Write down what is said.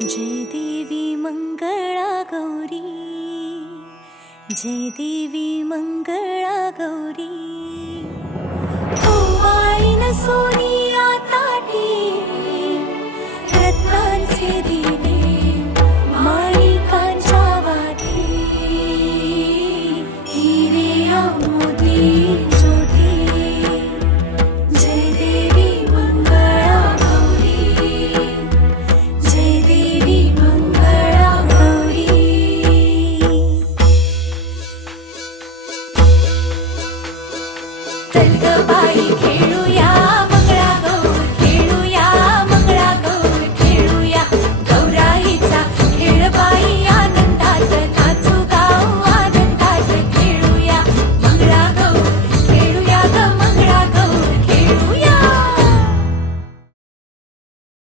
जय देवी मंगला गौरी जय देवी मंगला गौरी तुम्हारी नसोनिया टाटी खतर से दीनी भाई कांचा वाठी हीरे अमो ചൽഗബായി